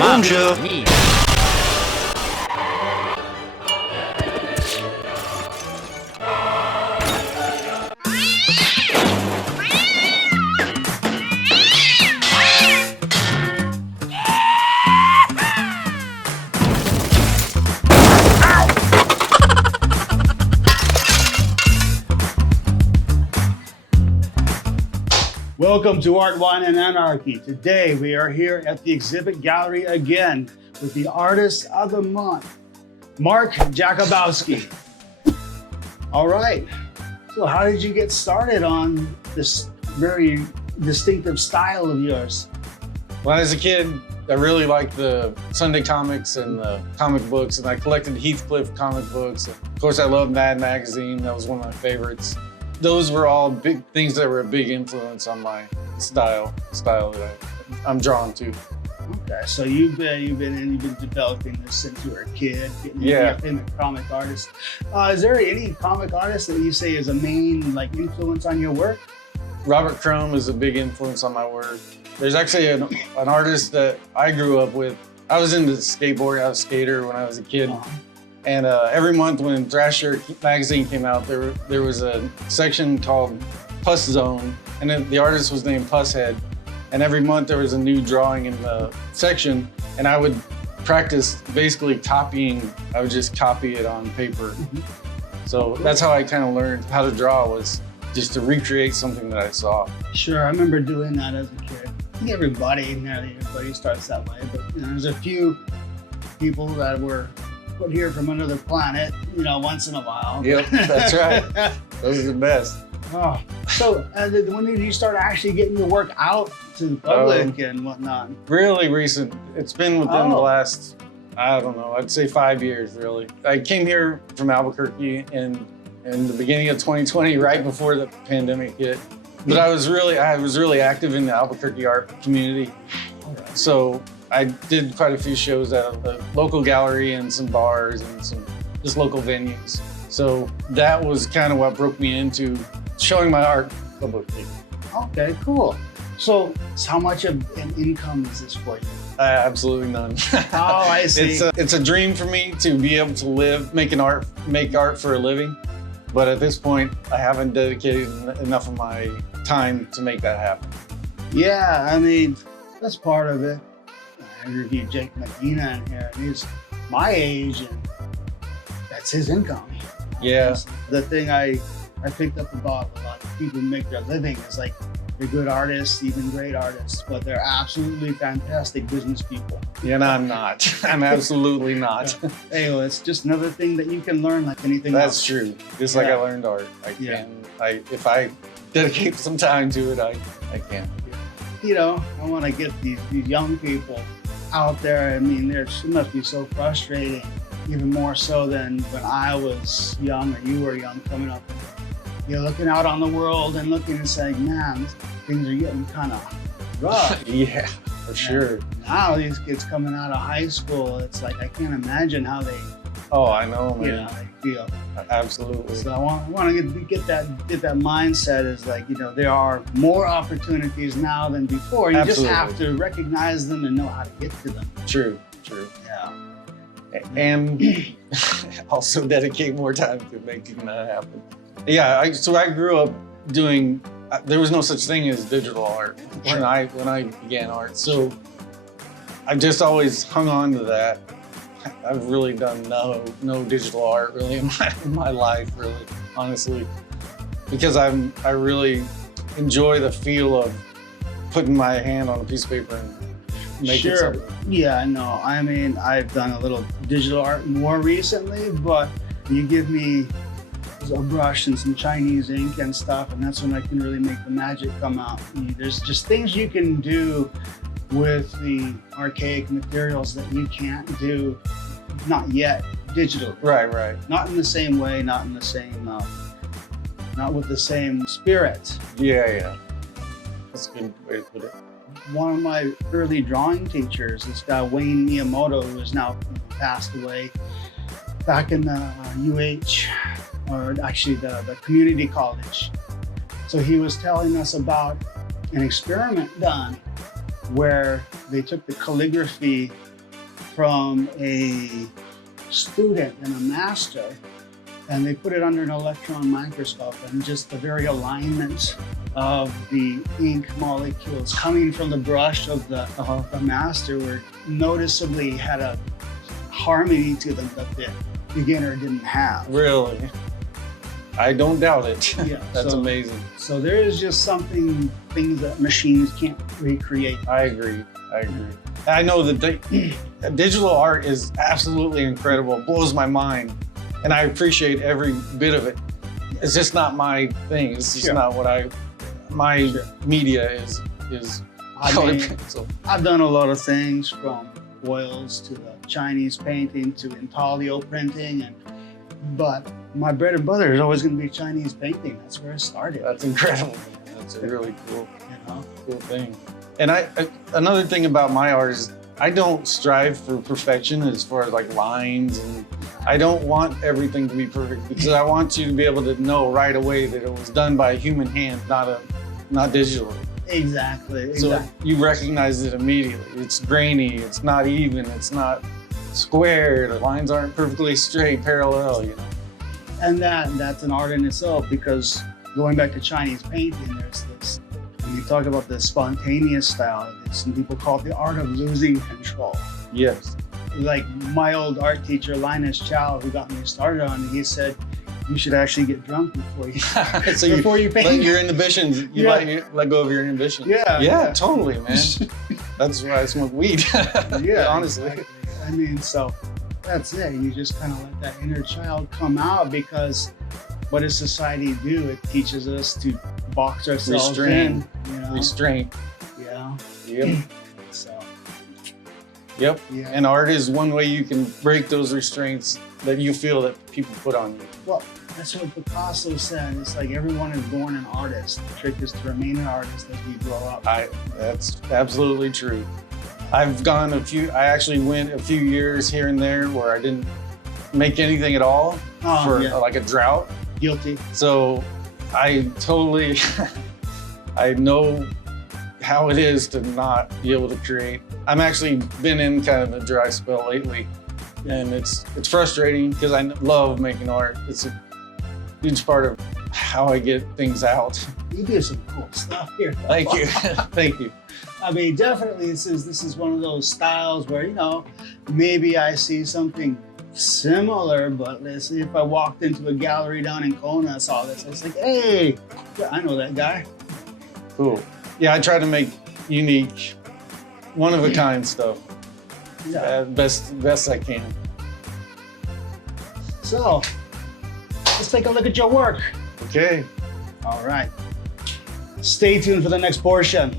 Bonjour. Welcome to Art, Wine, and Anarchy. Today we are here at the exhibit gallery again with the artist of the month, Mark Jakubowski. All right, so how did you get started on this very distinctive style of yours? When I was a kid, I really liked the Sunday comics and the comic books, and I collected Heathcliff comic books. Of course, I loved Mad Magazine. That was one of my favorites. Those were all big things that were a big influence on my style that I'm drawn to. Okay, so you've been developing this since you were a kid, getting Yeah. to be a comic artist. Is there any comic artist that you say is a main influence on your work? Robert Crumb is a big influence on my work. There's actually an artist that I grew up with. I was into skateboarding. I was a skater when I was a kid. And every month when Thrasher magazine came out, there was a section called Puss Zone, and the artist was named Pusshead. And every month there was a new drawing in the section, and I would practice basically copying. I would just copy it on paper. So that's how I kind of learned how to draw, was just to recreate something that I saw. Sure, I remember doing that as a kid. I think nearly everybody starts that way, but there's a few people that were put here from another planet, once in a while. Yep, that's right. Those are the best. Oh, so when did you start actually getting your work out to the public and whatnot? Really recent. It's been within the last, I don't know, I'd say 5 years, really. I came here from Albuquerque in the beginning of 2020, right before the pandemic hit. But I was really active in the Albuquerque art community. So I did quite a few shows at the local gallery and some bars and some just local venues. So that was kind of what broke me into showing my art publicly. Okay, cool. So how much of an income is this for you? Absolutely none. Oh, I see. It's a dream for me to be able to make art for a living. But at this point, I haven't dedicated enough of my time to make that happen. Yeah, I mean, that's part of it. I interviewed Jake Medina in here, and he's my age, and that's his income. Yeah. The thing I picked up about a lot of people who make their living is they're good artists, even great artists, but they're absolutely fantastic business people. Yeah, and I'm not. I'm absolutely not. Hey, well, it's just another thing that you can learn like anything else. That's true. Just like I learned art. If I dedicate some time to it, I can. I want to get these young people out there. I mean, it must be so frustrating, even more so than when I was young or you were young coming up. You're looking out on the world and looking and saying, man, things are getting kind of rough. Yeah, for sure. Now these kids coming out of high school, it's like I can't imagine how they I know, man. they feel. Absolutely. So I want to get that mindset is there are more opportunities now than before. You just have to recognize them and know how to get to them. True. Yeah. And also dedicate more time to making that happen. Yeah, so I grew up doing, there was no such thing as digital art when I began art. So I've just always hung on to that. I've really done no digital art really in my life, really, honestly, because I really enjoy the feel of putting my hand on a piece of paper and making something. Yeah, no, I mean, I've done a little digital art more recently, but you give me a brush and some Chinese ink and stuff, and that's when I can really make the magic come out. There's just things you can do with the archaic materials that you can't do, not yet, digitally. Right. Not in the same way, not in the same, not with the same spirit. Yeah. That's a good way to put it. One of my early drawing teachers, this guy Wayne Miyamoto, who is now passed away, back in the UH, or actually the community college. So he was telling us about an experiment done where they took the calligraphy from a student and a master, and they put it under an electron microscope, and just the very alignment of the ink molecules coming from the brush of the master were noticeably had a harmony to them that the beginner didn't have. Really? I don't doubt it. Yeah, That's so- amazing. So there is just things that machines can't recreate. I agree. I know that digital art is absolutely incredible. It blows my mind. And I appreciate every bit of it. It's just not my thing. It's just Sure. not what my Sure. media is I colored mean, pencil. I've done a lot of things, from oils to the Chinese painting to intaglio printing, but my bread and butter is always going to be Chinese painting. That's where it started. That's incredible. That's a really cool You know? thing. And another thing about my art is I don't strive for perfection as far as like lines, and I don't want everything to be perfect, because I want you to be able to know right away that it was done by a human hand, not digitally. Exactly. So you recognize it immediately. It's grainy, it's not even, it's not square, the lines aren't perfectly straight, parallel, you know. And that's an art in itself, because going back to Chinese painting, there's this, when you talk about the spontaneous style, some people call it the art of losing control. Yes. Like my old art teacher, Linus Chow, who got me started on it, he said, you should actually get drunk before you So before you let paint. your inhibitions, you let go of your inhibitions. Yeah. Totally, man. That's why I smoke weed. Yeah, honestly. exactly. I mean, so that's it. You just kind of let that inner child come out, because what does society do? It teaches us to box ourselves Restrain. in. You know? Restraint. Yeah. Yep. So. Yep. Yeah. And art is one way you can break those restraints that you feel that people put on you. Well, that's what Picasso said. It's like everyone is born an artist. The trick is to remain an artist as we grow up. That's absolutely true. I actually went a few years here and there where I didn't make anything at all for like a drought. Guilty. So I totally, I know how it is to not be able to create. I'm actually been in kind of a dry spell lately, and it's frustrating because I love making art. It's a huge part of how I get things out. You do some cool stuff here. Thank you. Thank you. I mean, definitely this is one of those styles where, you know, maybe I see something similar, but let's see, if I walked into a gallery down in Kona and saw this, it's like, hey, I know that guy. Cool. Yeah, I try to make unique, one-of-a-kind stuff. Yeah. Best I can. So, let's take a look at your work. Okay. All right. Stay tuned for the next portion.